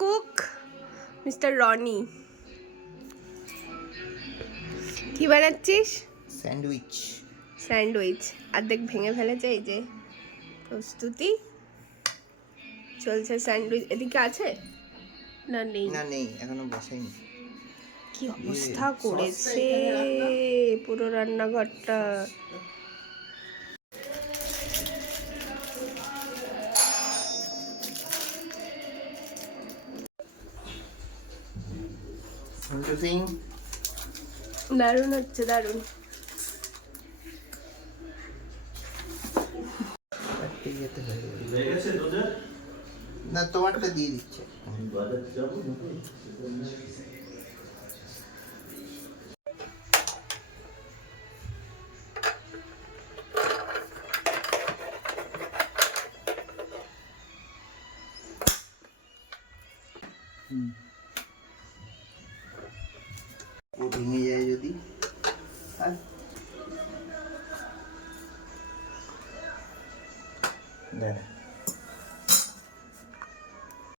Cook mister Roni. কি বানাচ্ছিস? Sandwich. Sandwich অর্ধেক ভেঙে ফেলেছে। এই যে প্রস্তুতি চলছে স্যান্ডউইচ। এদিকে আছে না? নেই, না নেই, এখনো বসাইনি। কি অবস্থা করেছে পুরো রান্নাঘরটা। ইন্টারেস্টিং। দারুণ হচ্ছে, দারুণ। না, তোমারটা দিয়ে দিচ্ছে। ও ভেঙে যায় যদি। দাঁড়া।